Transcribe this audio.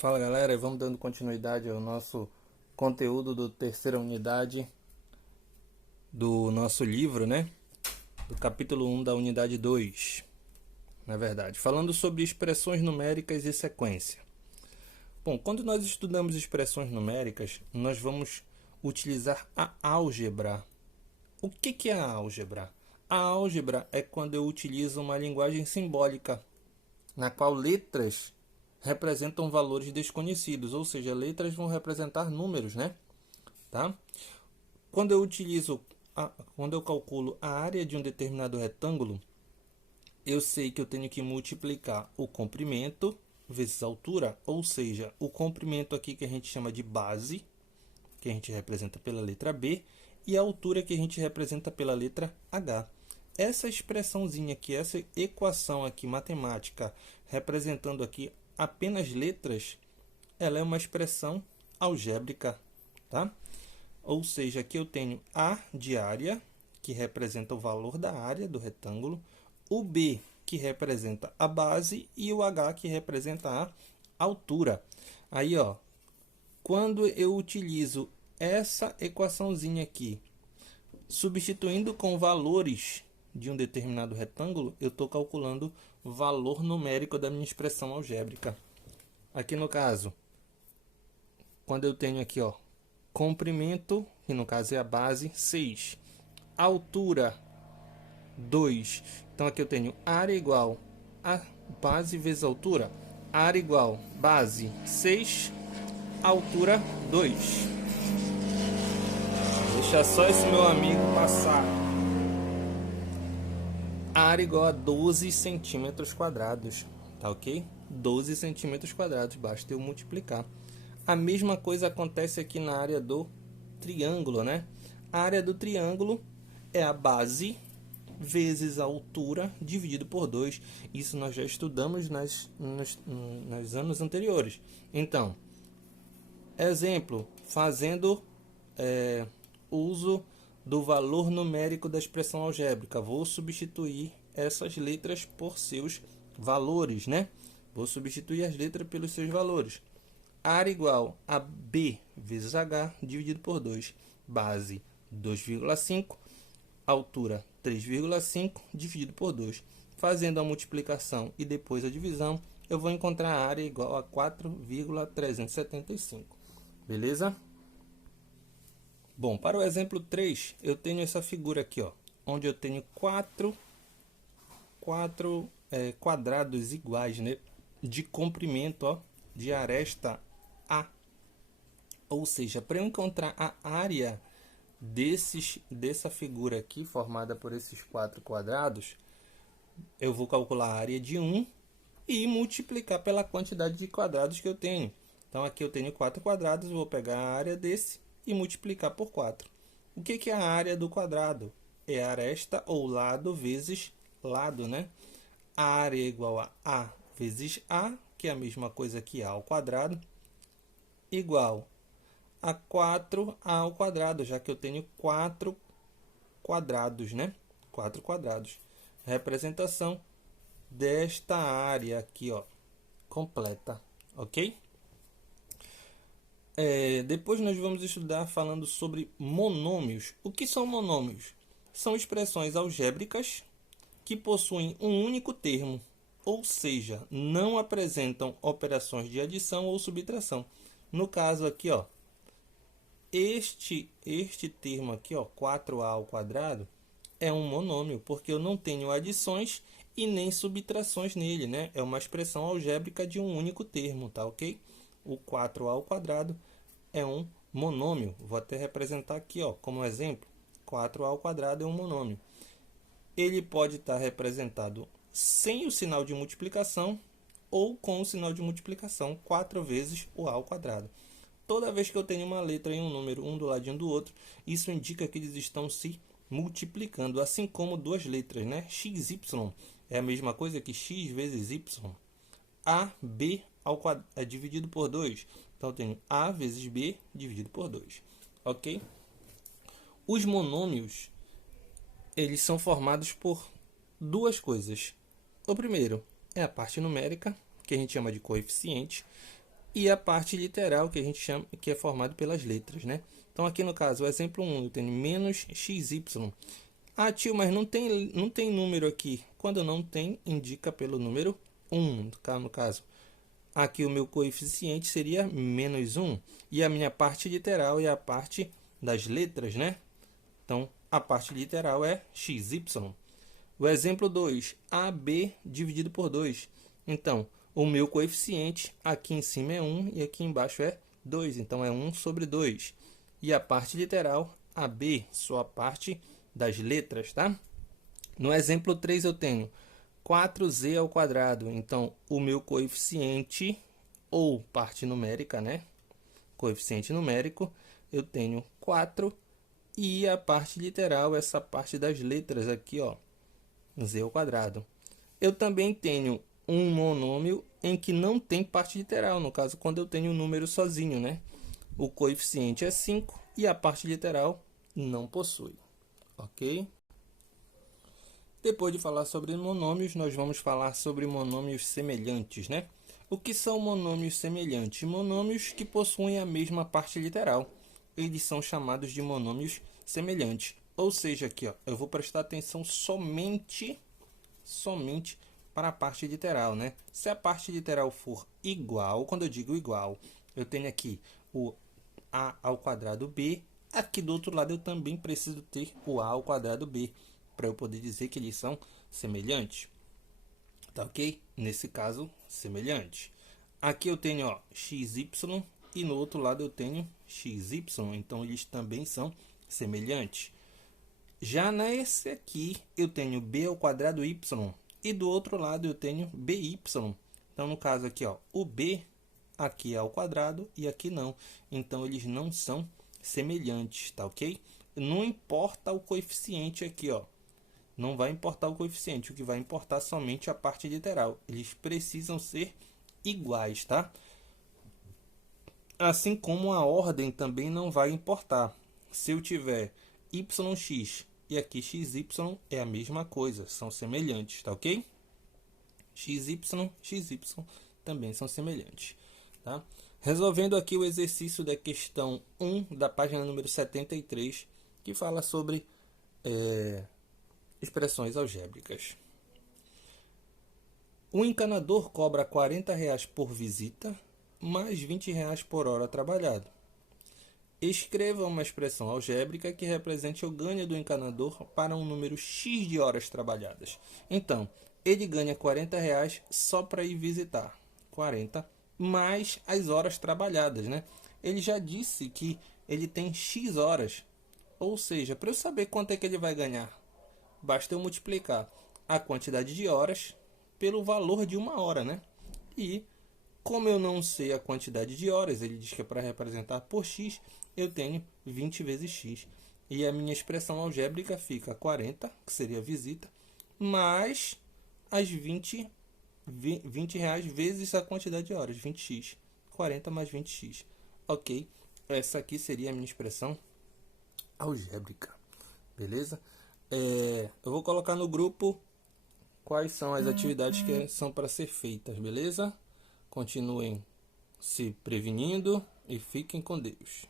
Fala galera, vamos dando continuidade ao nosso conteúdo do terceira unidade do nosso livro, né? Do capítulo 1 da unidade 2, na verdade, falando sobre expressões numéricas e sequência. Bom, quando nós estudamos expressões numéricas, nós vamos utilizar a álgebra. O que é a álgebra? A álgebra é quando eu utilizo uma linguagem simbólica, na qual letras representam valores desconhecidos, ou seja, letras vão representar números, né? Tá? Quando quando eu calculo a área de um determinado retângulo, eu sei que eu tenho que multiplicar o comprimento vezes a altura, ou seja, o comprimento aqui que a gente chama de base, que a gente representa pela letra B, e a altura que a gente representa pela letra H. Essa expressãozinha aqui, essa equação aqui matemática, representando aqui apenas letras, ela é uma expressão algébrica, tá? Ou seja, aqui eu tenho A de área, que representa o valor da área do retângulo, o B, que representa a base, e o H, que representa a altura. Aí, ó, quando eu utilizo essa equaçãozinha aqui, substituindo com valores de um determinado retângulo, eu estou calculando o valor numérico da minha expressão algébrica. Aqui no caso, quando eu tenho aqui, ó, comprimento, que no caso é a base, 6. Altura, 2. Então aqui eu tenho área igual a base vezes altura. Área igual base 6, altura 2. Deixa só esse meu amigo passar. Área igual a 12 centímetros quadrados, tá ok? 12 centímetros quadrados, basta eu multiplicar. A mesma coisa acontece aqui na área do triângulo, né? A área do triângulo é a base vezes a altura dividido por 2. Isso nós já estudamos nos anos anteriores. Então, exemplo, fazendo uso do valor numérico da expressão algébrica. Vou substituir essas letras por seus valores, né? Vou substituir as letras pelos seus valores. Área igual a B vezes H dividido por 2. Base 2,5. Altura 3,5 dividido por 2. Fazendo a multiplicação e depois a divisão, eu vou encontrar a área igual a 4,375. Beleza? Bom, para o exemplo 3, eu tenho essa figura aqui, ó, onde eu tenho quatro quadrados iguais, né, de comprimento, ó, de aresta A. Ou seja, para eu encontrar a área dessa figura aqui, formada por esses 4 quadrados, eu vou calcular a área de um e multiplicar pela quantidade de quadrados que eu tenho. Então, aqui eu tenho 4 quadrados, vou pegar a área desse e multiplicar por 4. O que é a área do quadrado? É aresta ou lado vezes lado, né? A área é igual a A vezes A, que é a mesma coisa que A ao quadrado, igual a 4A ao quadrado, já que eu tenho 4 quadrados, né? 4 quadrados. Representação desta área aqui, ó, completa, ok? Depois nós vamos estudar falando sobre monômios. O que são monômios? São expressões algébricas que possuem um único termo, ou seja, não apresentam operações de adição ou subtração. No caso aqui, ó, este termo aqui, ó, 4A ao quadrado, é um monômio, porque eu não tenho adições e nem subtrações nele, né? É uma expressão algébrica de um único termo, tá ok? O 4A ao quadrado é um monômio. Vou até representar aqui, ó, como exemplo. 4A ao quadrado é um monômio. Ele pode estar representado sem o sinal de multiplicação ou com o sinal de multiplicação, 4 vezes o A ao quadrado. Toda vez que eu tenho uma letra e um número, um do ladinho do outro, isso indica que eles estão se multiplicando, assim como duas letras, né? X, Y é a mesma coisa que X vezes Y. A, B ao quadrado, é dividido por 2. Então, eu tenho A vezes B dividido por 2. Ok? Os monômios, eles são formados por duas coisas. O primeiro é a parte numérica, que a gente chama de coeficiente. e a parte literal, que a gente chama, que é formado pelas letras, né? Então, aqui no caso, o exemplo 1, eu tenho menos xy. Ah, tio, mas não tem número aqui. Quando não tem, indica pelo número 1, no caso. Aqui o meu coeficiente seria menos 1. E a minha parte literal é a parte das letras, né? Então, a parte literal é xy. O exemplo 2, AB dividido por 2. Então, o meu coeficiente aqui em cima é 1 e aqui embaixo é 2. Então, é 1 sobre 2. E a parte literal, AB, só a parte das letras, tá? No exemplo 3 eu tenho 4z ao quadrado. Então, o meu coeficiente, ou parte numérica, né? Coeficiente numérico, eu tenho 4. E a parte literal, essa parte das letras aqui, ó, z ao quadrado. Eu também tenho um monômio em que não tem parte literal, no caso, quando eu tenho um número sozinho, né? O coeficiente é 5 e a parte literal não possui, ok? Depois de falar sobre monômios, nós vamos falar sobre monômios semelhantes, né? O que são monômios semelhantes? Monômios que possuem a mesma parte literal. Eles são chamados de monômios semelhantes. Ou seja, aqui, ó, eu vou prestar atenção somente para a parte literal, né? Se a parte literal for igual, quando eu digo igual, eu tenho aqui o a ao quadrado b. Aqui do outro lado eu também preciso ter o a ao quadrado b, para eu poder dizer que eles são semelhantes. Tá ok? Nesse caso, semelhante. Aqui eu tenho, ó, xy e no outro lado eu tenho xy. Então, eles também são semelhantes. Já nesse aqui, eu tenho b ao quadrado y. E do outro lado eu tenho by. Então, no caso aqui, ó, o b aqui é ao quadrado e aqui não. Então, eles não são semelhantes, tá ok? Não importa o coeficiente aqui, ó. Não vai importar o coeficiente, o que vai importar somente a parte literal. Eles precisam ser iguais, tá? Assim como a ordem também não vai importar. Se eu tiver yx e aqui xy é a mesma coisa, são semelhantes, tá ok? xy também são semelhantes, tá? Resolvendo aqui o exercício da questão 1 da página número 73, que fala sobre expressões algébricas. O encanador cobra R$ 40 por visita, mais R$ 20 por hora trabalhada. Escreva uma expressão algébrica que represente o ganho do encanador para um número x de horas trabalhadas. Então, ele ganha R$ 40 só para ir visitar. 40 mais as horas trabalhadas, né? Ele já disse que ele tem x horas. Ou seja, para eu saber quanto é que ele vai ganhar, basta eu multiplicar a quantidade de horas pelo valor de uma hora, né? E como eu não sei a quantidade de horas, ele diz que é para representar por x, eu tenho 20 vezes x. E a minha expressão algébrica fica 40, que seria visita, mais as 20 reais vezes a quantidade de horas, 20x. 40 mais 20x. Ok? Essa aqui seria a minha expressão algébrica. Beleza? Eu vou colocar no grupo quais são as atividades que são para ser feitas, beleza? Continuem se prevenindo e fiquem com Deus.